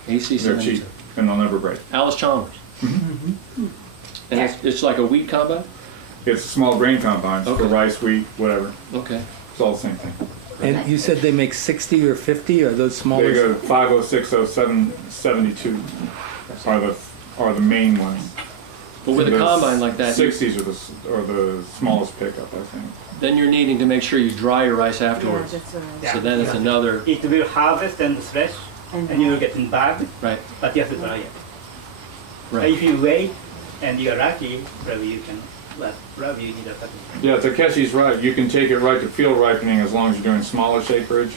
AC 72. They're cheap and they'll never break. Alice Chalmers. Mm-hmm. And it's like a wheat combine? It's a small grain combine for rice, wheat, whatever. Okay. It's all the same thing. And you said they make 60 or 50, or those smaller? They go 50, 60, 72 are the main ones. But with a combine like that, 60s are the smallest pickup, I think. Then you're needing to make sure you dry your rice afterwards. So then it's another. It will harvest and thresh, and you will get in bag. Right. But you have to dry it. Right. If you wait and you're lucky, probably you can. Probably you need a cutting. Yeah, Takeshi's right. You can take it right to field ripening as long as you're doing smallish acreage,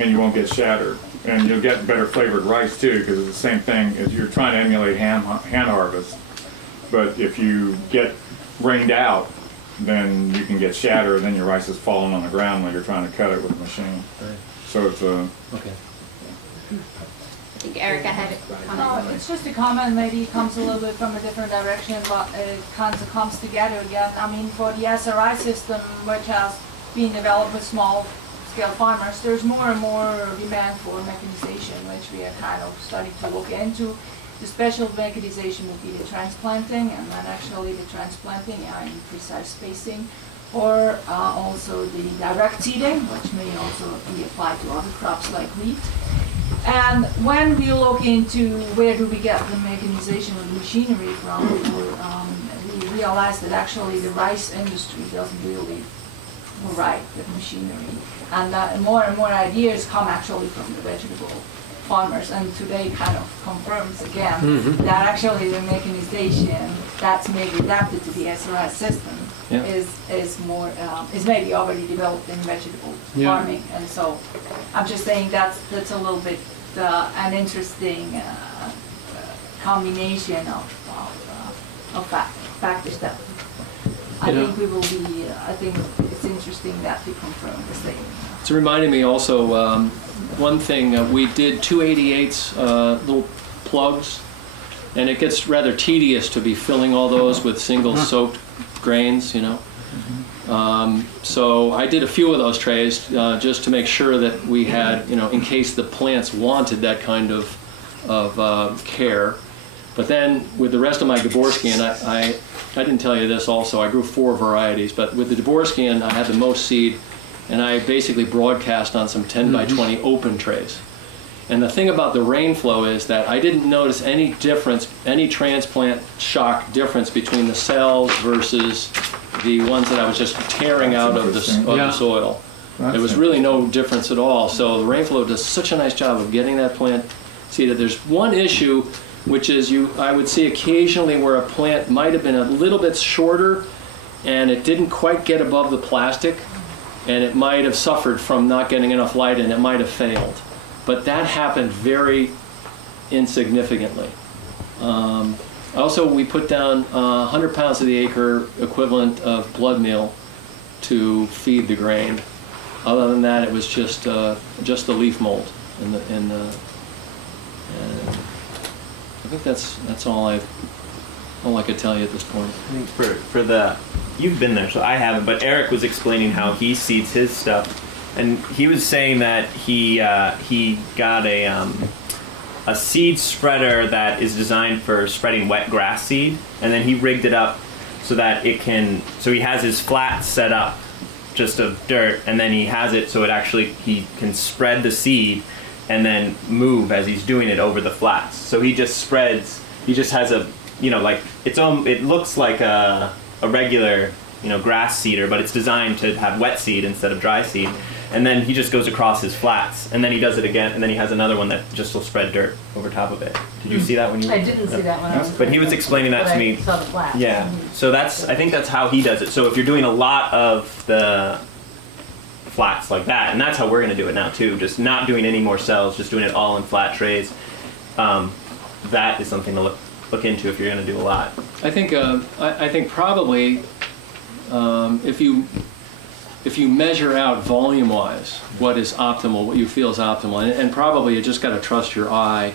and you won't get shattered. And you'll get better flavored rice too, because it's the same thing as you're trying to emulate hand harvest. But if you get rained out, then you can get shattered, and then your rice is falling on the ground while you're trying to cut it with a machine. Right. So it's a... Okay. I think Erica had a comment. It's just a comment, maybe it comes a little bit from a different direction, but it kind of comes together again. I mean, for the SRI system, which has been developed with small-scale farmers, there's more and more demand for mechanization, which we are kind of starting to look into. The special mechanization would be the transplanting, and then actually the transplanting and precise spacing, or also the direct seeding, which may also be applied to other crops like wheat. And when we look into where do we get the mechanization of the machinery from, we realize that actually the rice industry doesn't really write the machinery. And more ideas come actually from the vegetable farmers, and today kind of confirms again that actually the mechanization that's maybe adapted to the SRI system is maybe already developed in vegetable farming. And so I'm just saying that's a little bit an interesting combination of factors that I think we will be. I think it's interesting that we confirm the same. It's reminding me also, one thing, we did 288s, little plugs, and it gets rather tedious to be filling all those with single soaked grains, so I did a few of those trays just to make sure that we had, in case the plants wanted that kind of care. But then with the rest of my Gaborskian, I didn't tell you this also, I grew 4 varieties, but with the Gaborskian I had the most seed, and I basically broadcast on some 10 by 20 open trays. And the thing about the rain flow is that I didn't notice any difference, any transplant shock difference between the cells versus the ones that I was just tearing out of the soil. There was really no difference at all. So the rain flow does such a nice job of getting that plant seeded. There's one issue, which is I would see occasionally where a plant might have been a little bit shorter and it didn't quite get above the plastic, and it might have suffered from not getting enough light and it might have failed. But that happened very insignificantly. Also, we put down 100 pounds of the acre equivalent of blood meal to feed the grain. Other than that, it was just the leaf mold. And I think that's all I could tell you at this point. For the, you've been there, so I haven't. But Eric was explaining how he seeds his stuff. And he was saying that he got a seed spreader that is designed for spreading wet grass seed, and then he rigged it up so that it can, so he has his flat set up just of dirt, and then he has it so it actually, he can spread the seed and then move as he's doing it over the flats. So he just spreads, he just has a, you know, like, it looks like a regular, you know, grass seeder, but it's designed to have wet seed instead of dry seed. And then he just goes across his flats, and then he does it again, and then he has another one that just will spread dirt over top of it. Did you see that when you? I didn't see that when I was. But he was explaining that to me. I saw the flats. Yeah. So that's, I think that's how he does it. So if you're doing a lot of the flats like that, and that's how we're going to do it now too, just not doing any more cells, just doing it all in flat trays. That is something to look into if you're going to do a lot. I think probably if you measure out volume-wise what is optimal, what you feel is optimal, and probably you just got to trust your eye.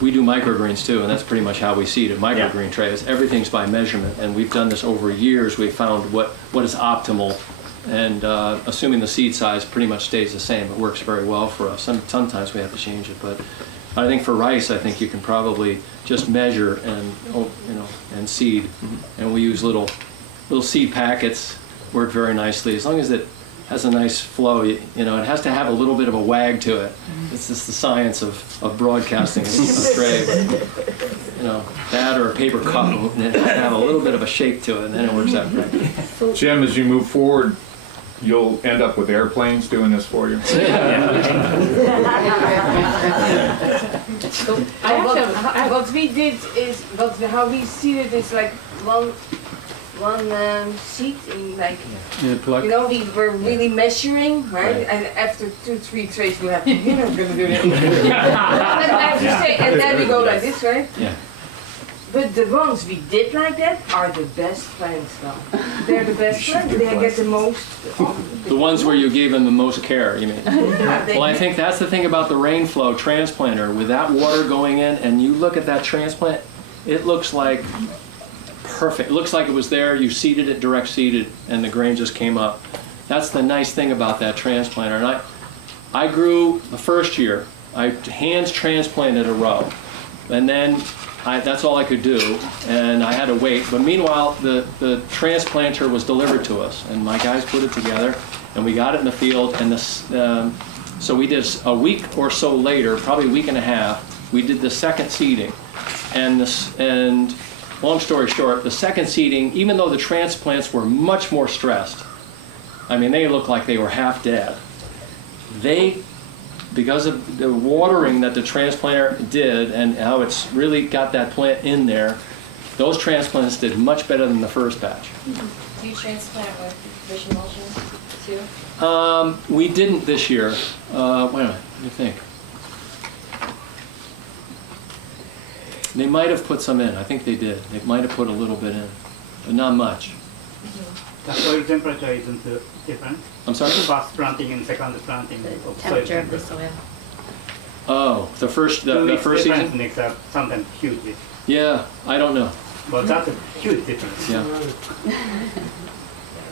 We do microgreens too, and that's pretty much how we seed it. Microgreen trays, everything's by measurement, and we've done this over years. We've found what is optimal, and assuming the seed size pretty much stays the same, it works very well for us. Sometimes we have to change it, but I think for rice, I think you can probably just measure and and seed, and we use little seed packets. Work very nicely as long as it has a nice flow. You know, it has to have a little bit of a wag to it. It's just the science of broadcasting a tray. You know, that or a paper cup, and it has to have a little bit of a shape to it, and then it works out great. Jim, as you move forward, you'll end up with airplanes doing this for you. What we did is, how we seeded is like one seed in like, you know, we were really measuring, right? And after 2-3 trays we have, we're gonna do that. And then we go like this, right? Yeah. But the ones we did like that are the best plants now. They're the best plants. They get the most. The ones where you gave them the most care, you mean? Well, I think that's the thing about the rainflow transplanter. With that water going in, and you look at that transplant, it looks like perfect. It looks like it was there. You seeded it, direct seeded, and the grain just came up. That's the nice thing about that transplanter. And I grew the first year. I hands transplanted a row, and then that's all I could do, and I had to wait. But meanwhile, the transplanter was delivered to us, and my guys put it together, and we got it in the field. And so we did a week or so later, probably a week and a half. We did the second seeding, and long story short, the second seeding, even though the transplants were much more stressed, I mean, they looked like they were half dead. Because of the watering that the transplanter did and how it's really got that plant in there, those transplants did much better than the first batch. Do you transplant with fish emulsion too? We didn't this year. Wait a minute, let me think. They might have put some in. I think they did. They might have put a little bit in, but not much. The soil temperature isn't different? I'm sorry? First planting and second planting. The temperature of the soil. Oh, the first season? Makes a sometimes huge difference. Yeah, I don't know. But that's a huge difference. Yeah.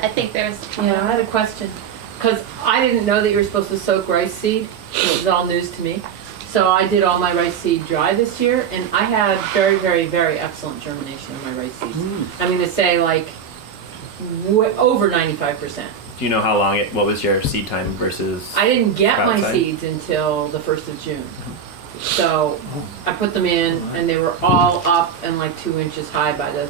I think there's. Yeah, I had a question. Because I didn't know that you were supposed to soak rice seed. It was all news to me. So I did all my rice seed dry this year, and I had very, very, very excellent germination of my rice seeds. I'm going to say like over 95%. Do you know how long what was your seed time versus? I didn't get my outside? seeds until the 1st of June. So I put them in, and they were all up and like 2 inches high by the,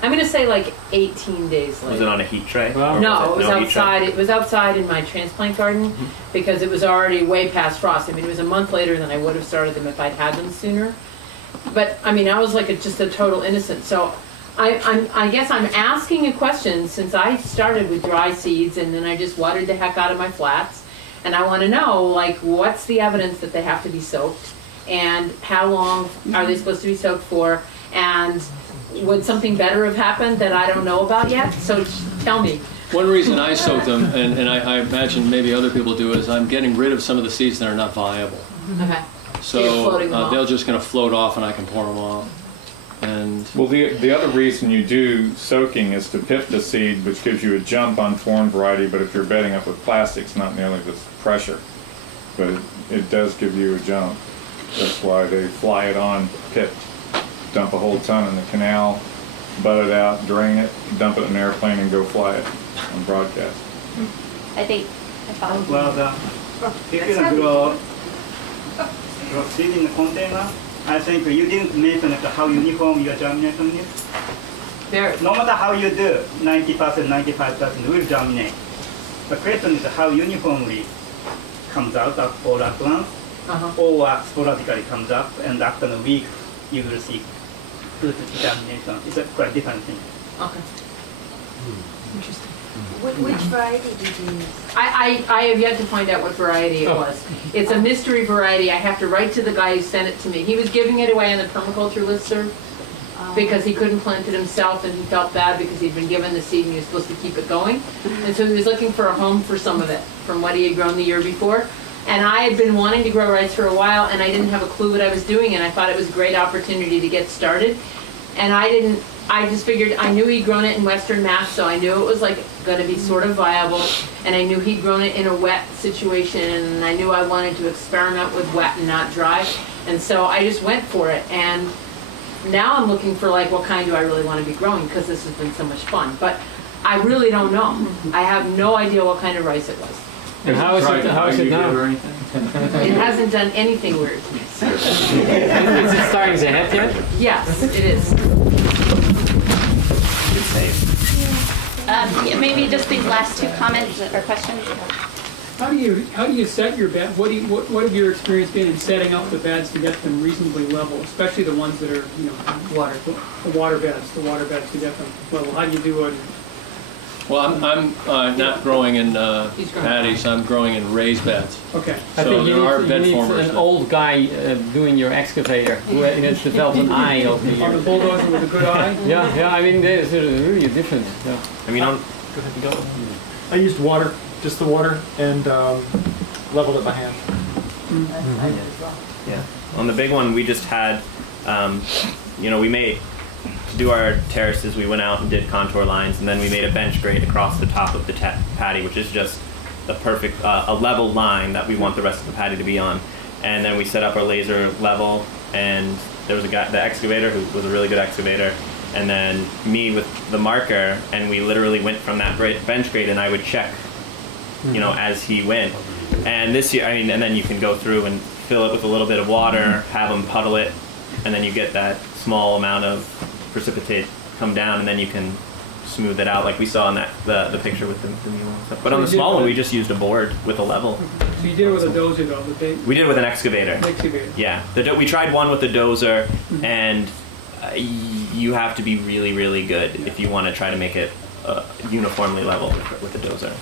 I'm going to say like 18 days later. Was it on a heat tray? No, it was outside. It was outside in my transplant garden because it was already way past frost. I mean, it was a month later than I would have started them if I'd had them sooner. But I mean, I was like just a total innocent. So I guess I'm asking a question since I started with dry seeds and then I just watered the heck out of my flats, and I want to know like what's the evidence that they have to be soaked, and how long are they supposed to be soaked for, and would something better have happened that I don't know about yet? So tell me. One reason I soak them, and I imagine maybe other people do, is I'm getting rid of some of the seeds that are not viable. Okay. So they're just going to float off and I can pour them off. And well, the other reason you do soaking is to pip the seed, which gives you a jump on foreign variety. But if you're bedding up with plastic, it's not nearly this pressure, but it does give you a jump. That's why they fly it on pipped. Dump a whole ton in the canal, butt it out, drain it, dump it in an airplane, and go fly it on broadcast. I think I followed. Well, if you grow seed in the container, I think you didn't mention how uniform your germination is. No matter how you do, 90%, 95% will germinate. The question is how uniformly comes out all at once, or sporadically comes up, and after a week you will see good germination. It's a quite different thing. Okay. Interesting. Which variety did you use? I have yet to find out what variety it was. It's a mystery variety. I have to write to the guy who sent it to me. He was giving it away on the permaculture listserv because he couldn't plant it himself, and he felt bad because he'd been given the seed and he was supposed to keep it going. And so he was looking for a home for some of it from what he had grown the year before. And I had been wanting to grow rice for a while, and I didn't have a clue what I was doing, and I thought it was a great opportunity to get started. And I just figured, I knew he'd grown it in Western Mass, so I knew it was like going to be sort of viable, and I knew he'd grown it in a wet situation, and I knew I wanted to experiment with wet and not dry, and so I just went for it. And now I'm looking for like, what kind do I really want to be growing, because this has been so much fun. But I really don't know. I have no idea what kind of rice it was. And how is it now? It hasn't done anything weird. Is it starting to head yet? Yes, it is. Maybe just these last two comments or questions. How do you set your bed? What have your experience been in setting up the beds to get them reasonably level, especially the ones that are water beds to get them level? How do you do it? well, I'm not growing in patties. I'm growing in raised beds. Okay. I So think there are bed you need formers. an old guy doing your excavator who has developed an eye over the On years. the bulldozer with a good eye. Yeah. I mean, there's really different. Yeah. I mean, I used water, just the water, and leveled it by hand. Yeah. On the big one, we just had, we made, to do our terraces, we went out and did contour lines, and then we made a bench grade across the top of the patty, which is just the perfect, a level line that we want the rest of the patty to be on. And then we set up our laser level, and there was a guy, the excavator, who was a really good excavator, and then me with the marker, and we literally went from that bench grade, and I would check, as he went. And this year, and then you can go through and fill it with a little bit of water, have them puddle it, and then you get that small amount of precipitate come down, and then you can smooth it out like we saw in the picture with the mule and stuff. But on the small one, we just used a board with a level. So you did it with a dozer though? We did it with an excavator. Yeah. We tried one with the dozer, and you have to be really, really good if you want to try to make it uniformly level with the dozer.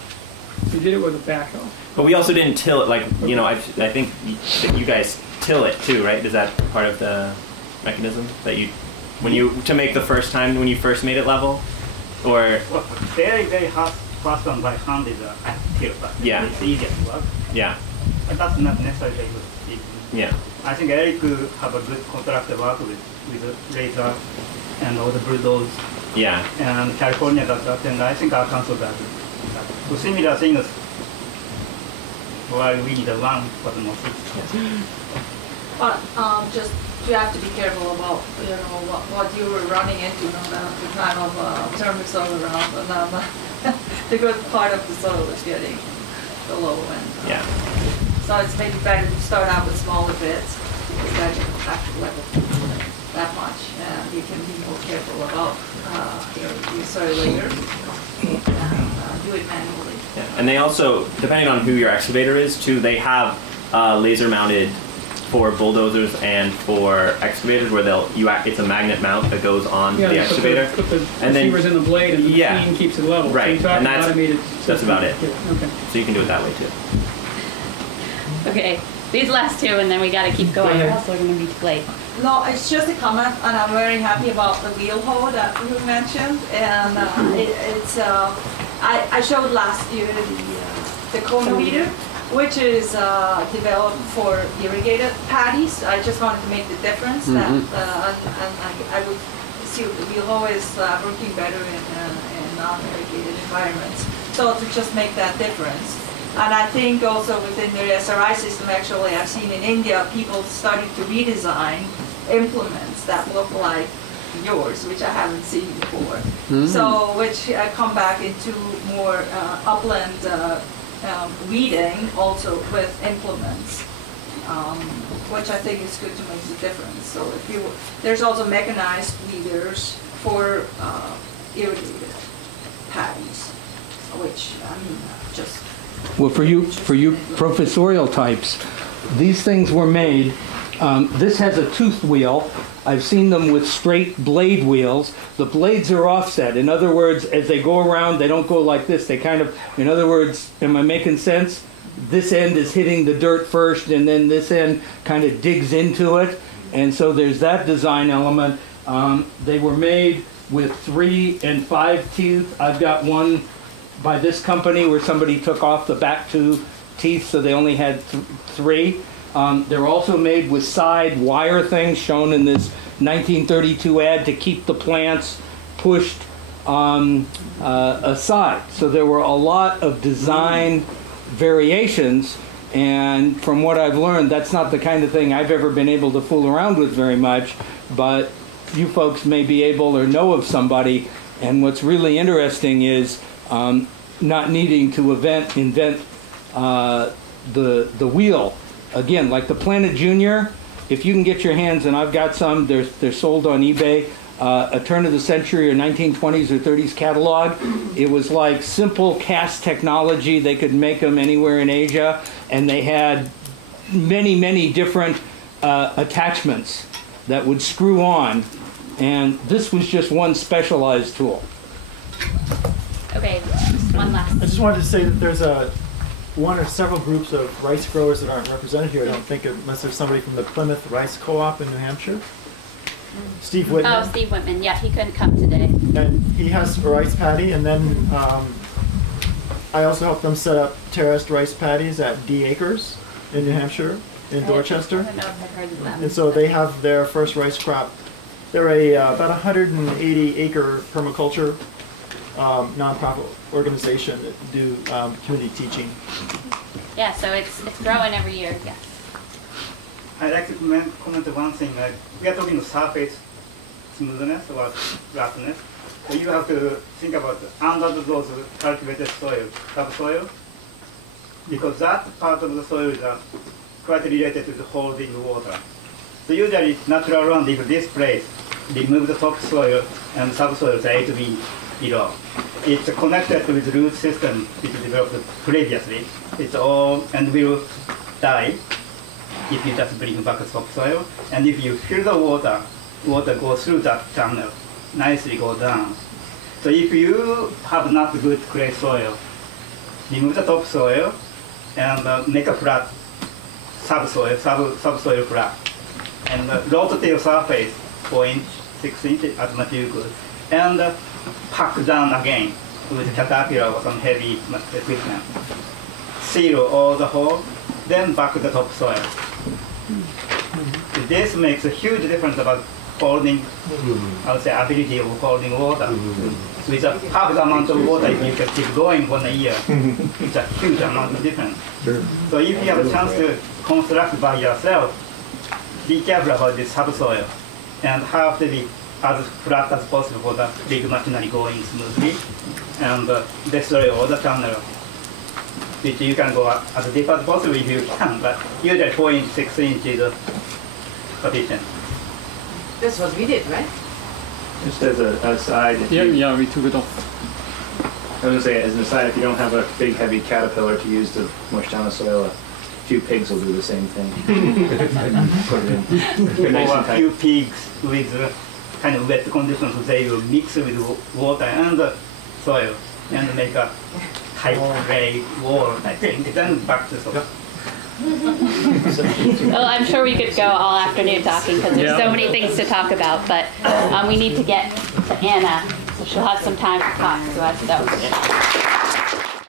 You did it with a backhoe. But we also didn't till it, I think that you guys till it too, right? Is that part of the mechanism that to make the first time when you first made it level? Or well, very, very fast one by hand is a till, but it's easier to work. Yeah. But that's not necessarily good. Yeah. I think Eric have a good contractor work with the laser and all the bulldoze. Yeah. And California does that, and I think Arkansas does it. So similar things. Well, we need a one for the most. But just you have to be careful about what you were running into, the kind of thermic soil around, and the good part of the soil is getting the low end. Yeah. So it's maybe better to start out with smaller bits, because then you don't have to level that much, and you can be more careful about your soil layer and do it manually. Yeah. And they also, depending on who your excavator is too, they have laser mounted for bulldozers and for excavators where it's a magnet mount that goes on the excavator. Put the receivers in the blade and the machine keeps it level. Right. So and that's about it. Yeah. Okay. So you can do it that way too. Okay, these last two, and then we got to keep going, or else we're going to be late. No, it's just a comment, and I'm very happy about the wheel hoe that you mentioned. And I showed last year the corner weeder, which is developed for irrigated paddies. I just wanted to make the difference that, and I would see we'll always working better in non-irrigated environments. So to just make that difference. And I think also within the SRI system, actually, I've seen in India, people starting to redesign implements that look like yours, which I haven't seen before. So, which come back into more upland weeding also with implements, which I think is good to make the difference. So if you, there's also mechanized weeders for irrigated paddies, which I mean just. Well, for you professorial types, these things were made. This has a toothed wheel. I've seen them with straight blade wheels. The blades are offset. In other words, as they go around, they don't go like this. They kind of, in other words, am I making sense? This end is hitting the dirt first, and then this end kind of digs into it. And so there's that design element. They were made with 3 and 5 teeth. I've got one by this company where somebody took off the back 2 teeth, so they only had 3. They're also made with side wire things shown in this 1932 ad to keep the plants pushed aside. So there were a lot of design variations, and from what I've learned, that's not the kind of thing I've ever been able to fool around with very much, but you folks may be able or know of somebody, and what's really interesting is not needing to invent the wheel. Again, like the Planet Junior, if you can get your hands, and I've got some, they're sold on eBay, a turn of the century or 1920s or 30s catalog. It was like simple cast technology. They could make them anywhere in Asia, and they had many, many different attachments that would screw on, and this was just one specialized tool. Okay, just one last. I just wanted to say that there's one or several groups of rice growers that aren't represented here. I don't think, unless there's somebody from the Plymouth Rice Co-op in New Hampshire. Steve Whitman. Oh, Steve Whitman. Yeah, he couldn't come today. And he has a rice paddy, and then I also helped them set up terraced rice paddies at D Acres in New Hampshire, in Dorchester. I don't know if I've heard of them. And so they have their first rice crop. They're about 180 acre permaculture nonprofit organization that do community teaching. Yeah, so it's growing every year. Yes. I'd like to comment one thing. We are talking surface smoothness or flatness. So you have to think about under those cultivated soil, subsoil, because that part of the soil is quite related to the holding water. So usually natural run, if this place remove the topsoil and subsoil is A to B below. It's connected with the root system which developed previously. It's all and will die if you just bring back topsoil. And if you fill the water, water goes through that channel, nicely go down. So if you have not good clay soil, remove the topsoil and make a flat subsoil, subsoil flat. And rotate your surface 4 inch, 6 inches as much as you could. And pack down again with caterpillar or some heavy equipment. Seal all the hole, then back the topsoil. This makes a huge difference about holding, I would say, ability of holding water. With a half the amount of water, if you can keep going for a year, it's a huge amount of difference. So if you have a chance to construct by yourself, be careful about this subsoil and have to be as flat as possible for the big machinery going smoothly and destroy all the channel. Which you can go as deep as possible if you can, but usually 4 inch, 6 inches is sufficient. That's what we did, right? Just as an aside, yeah, we took it off. I was going to say, as an aside, if you don't have a big heavy caterpillar to use to mush down the soil, a few pigs will do the same thing. Put it in. Nice Or and a tight. few pigs with kind of wet conditions, they will mix with water and soil and make a tight clay wall, I think, then back to soil. Well, I'm sure we could go all afternoon talking because there's so many things to talk about, but we need to get to Anna, so she'll have some time to talk to us. So.